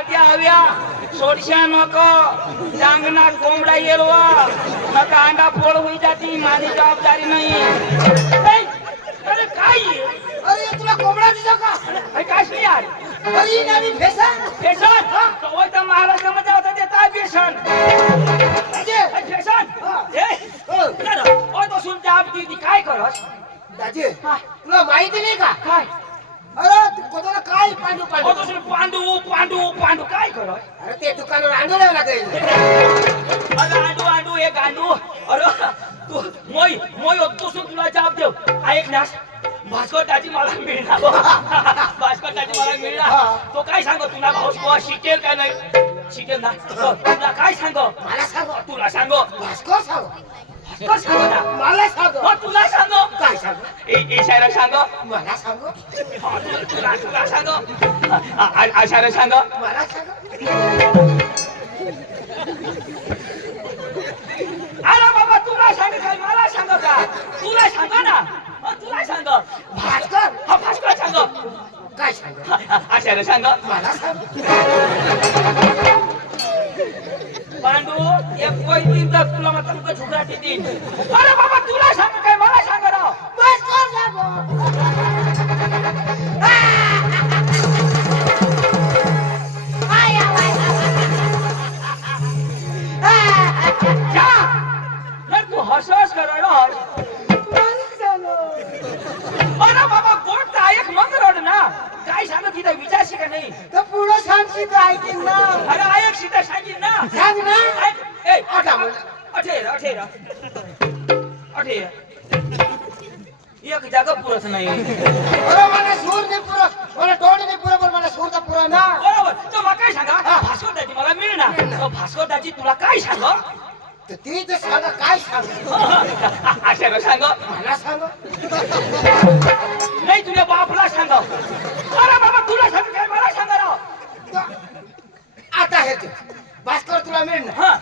चालत्या हव्या सोडशा नको डांगना कोंबडा येलवा नका अंडा फोड होई जाती माझी जबाबदारी नाही ए, अरे काय आहे? अरे तुला कोंबडा दिसा का अरे काय नाही यार अरे ही नवीन फॅशन फेशन कवय तर महाराष्ट्रामध्ये होता देता फेशन दाजे फेशन ए हो ओ तो सुन जाब दी काय करस दाजे हा. तुला माहिती नाही का काय अरे तू कोणाला काय पांडू ओ पांडू तो सुन पांडू पांडू पांडू काय करस अरे ते दुकानावर आणू लागला काही अरे आंडू आंडू हे गांडू अरे तू मोय मोय होतो सुन तुला जाब देव ऐक ना भास्कर दाजी मला मिळणार भास्कर दाजी मला मिळणार तो काय सांग तुला भाऊ को शिकेल का नाही शिकेल ना तुला काय सांग मला सांग तुला सांग भास्कर सांग भास्कर सांग ना मला सांग हो तुला सांग काय सांग इशारा सांग मला सांग तुला सांग इशारा सांग मला सांग अरे बाबा तुला सांग काय मला सांग का तुला सांग ना तुला सांग भास्कर हा भास्कर सांग काय सांग इशारा सांग मला सांग पांडू एक पहिली तर तुला मग तुला झुकरा देतील अरे बाबा तुला सांग काय मला सांग राव भास्कर सांग जा जर तू हसस करणार अरे बाबा गोट एक मग रड ना काय सांग तिथं विचारशी का नाही तर पुढं सांगशील तर ऐकीन ना अरे ऐक सीता सांगीन ना सांग ना ऐक ए आता बोल. अठेरा एक जागा पुरत नाही अरे मला सूर नाही पुरं मला तोंड नाही पुरं पण मला सूर तर पुरं ना बरोबर तर मग काय सांगा भास्कर दाजी मला मिळणार भास्कर दाजी तुला काय सांग तर ती तर सांग काय सांग अशा सांग मला सांग नाही तुझ्या बापला सांग अरे बाबा तुला सांग काय मला सांग राव तर आता हे ते भास्कर तुला मिळणार हा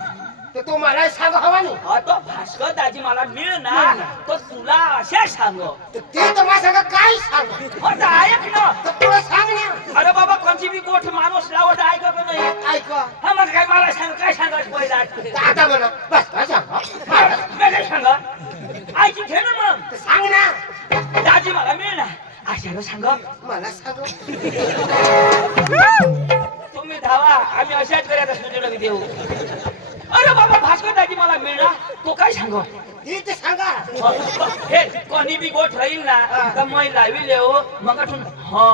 तर तू मला सांग हवा नाही हा तो भास्कर दाजी मला मिळणार तो तुला अशा सांग तर ते तर मला सांग काय सांग हो तर ऐक ना तर पुढं सांग ना अरे बाबा कोणची बी गोठ माणूस लावत ऐकत नाही ऐक हा मग काय मला सांग काय सांगायचं पहिला तर आता म्हणा भास्कर सांग मला मी काय सांग ऐकी घे ना मग तर सांग ना दाजी मला मिळणार अशा सांग मला सांग तुम्ही धावा आम्ही अशाच करायचा सूचना देऊ अरे बाबा भास्कर दाजी मला मिळणार तो काय सांग ती तर सांगा हे कोणी बी गोठ राहील ना तर मै लावी लेव मग हा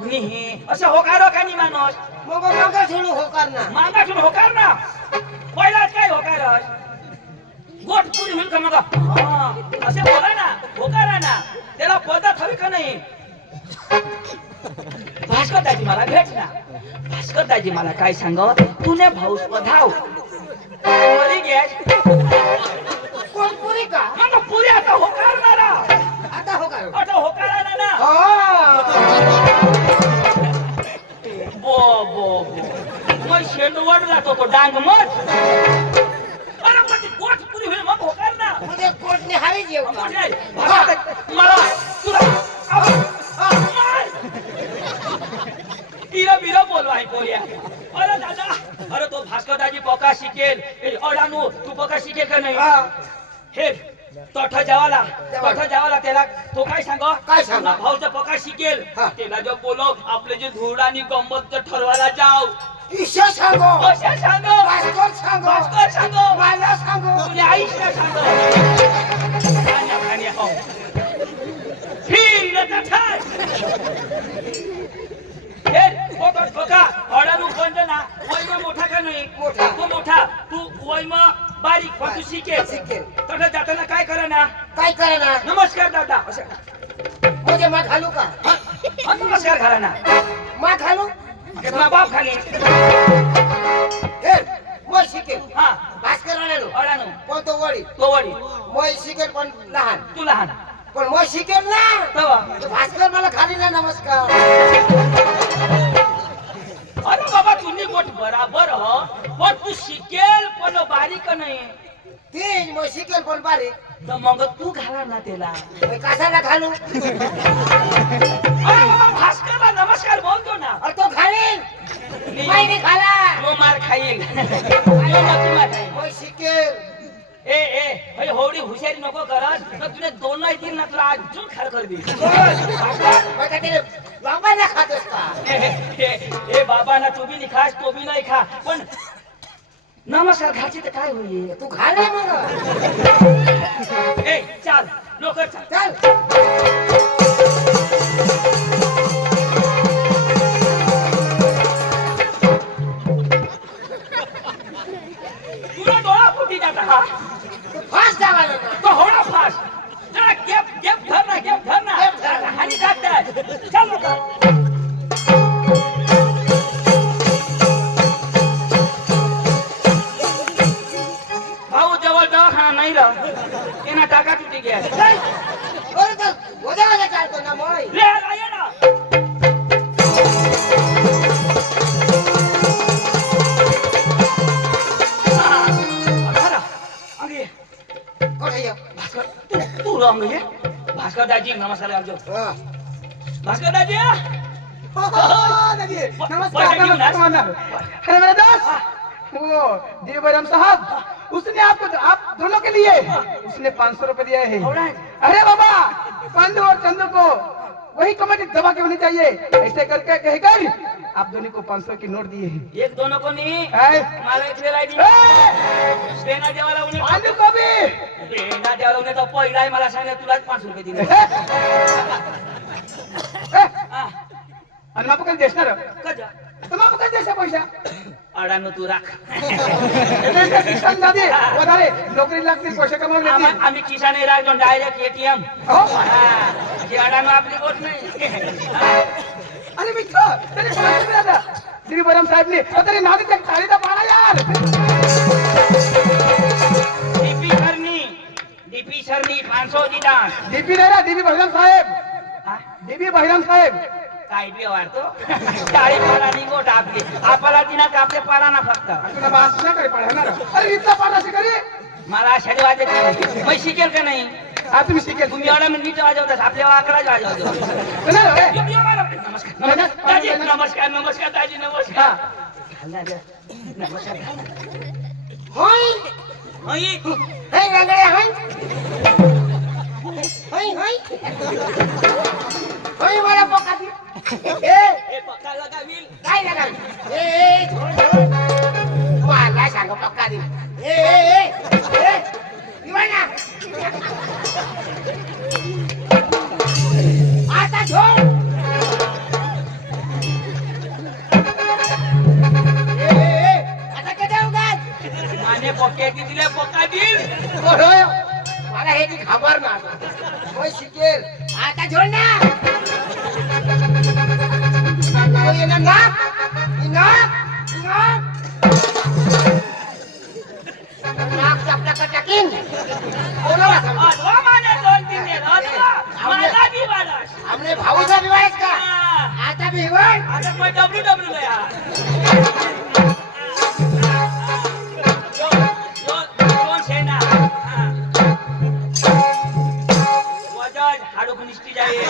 निही असं होकार का नाही माणूस मग मग सोडू होकार ना मागातून होकार ना पहिलाच काय होकार गोठ पुरी होईल का मग असे बोला ना होकार आहे ना त्याला पद्धत हवी का नाही भास्कर दाजी मला भेट ना भास्कर दाजी मला काय सांग तुझ्या भाऊ धाव मरी गॅस कोण पुरी का मग पुरी आता होकारणारा आता होकार आता होकार ना बो बो मग शेंडवड जातो तो डांग मत अरे पण ती गोठ पुरी होईल मग होकार ना उद्या कोर्टने हारीच येऊ का? मला तुला तिला बिरा बोलवाय पोरिया अरे दादा अरे तो भास्कर दाजी पोका शिकेल अडानू तू पोका शिकेल का नाही हे तोठा जावाला त्याला तो काय सांग काय सांग? भाऊचा पोका शिकेल हा. त्याला जो बोलव आपले जे धूळ आणि गंमत ठरवायला जाव ईशा सांगो कशा सांग भास्कर सांगो भास्कर सांगो मला सांगो तुझ्या आईला सांग खाण्या हो फिर ठार हे पोका अडानू बंद ना वैमा मोठा का नाही मोठा. तो मोठा तू वैमा बारीक पण तू शिकेल शिकेल. तसं जाताना काय करा ना काय करे ना नमस्कार दादा असं म्हणजे मा घालू का हा, नमस्कार घाला ना मा घालू तुला बाप खाली हे मग शिकेल हा भास्कर आणालो अडानू पण तो वडी तो वडी मग शिकेल पण लहान तू लहान पण मग शिकेल ना तवा तो भास्कर मला खाली ना नमस्कार अरे बाबा तुम्ही गोट बराबर हो पण तू शिकेल पण बारीक नाही ती मग शिकेल पण बारीक तर मग तू घाला ना त्याला मग कशाला घालू अरे बाबा भास्करला नमस्कार नमस्कार बोलतो ना. अरे तो घालील नाही खाला तो मार खाईल. तो नक्की मार खाईल. होय शिकेल ए भाई होडी हुशारी नको करत तर तुला दोन नाही तीन ना तुला अजून खार कर दे. बाबाला खातोस का ए बाबा ना तू बी नाही खास तो बी नाही खा पण नमस्कार खायची तर काय होईल. तू घाले मग ए चाल लवकर चाल. चल तुला डोळा फुटी जाता हा. तू फास्ट जावाला ना तो होडा फास्ट जरा गेप धर ना गेप धर ना. आणि काढताय. चल लवकर. भाऊ जवळ दवाखाना नाही राह एना टाका तुटी घ्या. बरं तर वजा वजा चालतो ना मोय ले आला ये ना. अरे, अगे, कोठे ये भास्कर, तू रंग ये. भास्कर दाजी नमस्कार आमचो. भास्कर दाजी नमस्कार नमस्कार अरे मेरे दोस्त वो जी बैरम साहब उसने आप दोनों के लिए उसने 500 रुपए दिए हैं. अरे बाबा पंडू और चंदू को वही कमेटी दबा के होनी चाहिए. ऐसे करके कहकर आप दोनों को 500 की नोट दिए हैं. एक दोनों को नहीं ऐ, मला एक दिलाय दी. ऐ, देना देवाला उन्हें पांडू को भी देना देवाला उन्हें तो पहिला मला सांगितलं तुलाच 500 रुपये दिले. हा, आणि माप कधी देणार कजा तर माप कधी देशा पैसा अडानो तू राख. शिक्षण दादी वधारे नोकरी लागतील पैसे कमावले आम्ही किसाने राखतो डायरेक्ट एटीएम. हो जी अडानो आपली गोष्ट नाही. अरे मित्र तरी कोणाला मिळाला श्री बरम साहेबने तरी नादी त्या चाळीचा पाला यार. डीपी सरनी 500 दिला. डीपी नाही ना डीपी बहिराम साहेब डीपी बहिराम साहेब काय बी वाढतो काळी पाला निघोट आपली आपला तिना कापले पाला ना फक्त. तुला बास ना करे पडणार अरे इथला पाला शिकारी मला शरीर वाजत मी शिकेल का नाही. हा तुम्ही शिकेल तुम्ही एवढा नीट वाजवतात आपल्या वाकडाच वाजवतो. नमस्कार दाजी नमस्कार नमस्कार दाजी नमस्कार. नमस्कार होय होय हे रगडे होय होय होय होय मला पोका दी ए पकाला का विल काय लागल ए मला सांग पोका दी ए इवाना आता झोड आता कधी उगाच माने पोके दिले पोका दिल. मला हे की खबर ना होय शिकेल आता झोड ना येणार ना नाक चपला का टाकीन कोणाला सांगू? अदवा माने 2-3 दिल अदवा मला बी वाढस. हमने भाऊचा विवाह का हा. आता विवाह आता कोण डब्ल्यू या दोन सेना वजन हाडूक निष्ठी जाईल.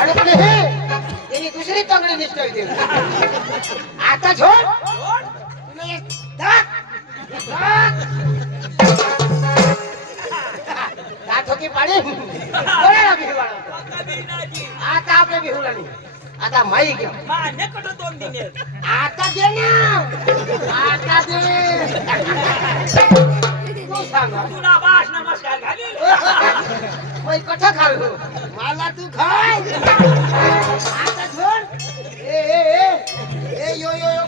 अडकले हे त्यांनी दुसरी तंगडी निष्ठवली दिली. आता झोड तुला एक दात होकी पाडी कोणाला बिहू वाढवतो? आता आपल्या बिहूला नाही आता माई घ्या माने कुठं 2 दिन आता दे ना आता दे तू सांगा तुला बास नमस्कार घालील. मैं कथा खाल्लो मला तू खाय आता झोड ए यो यो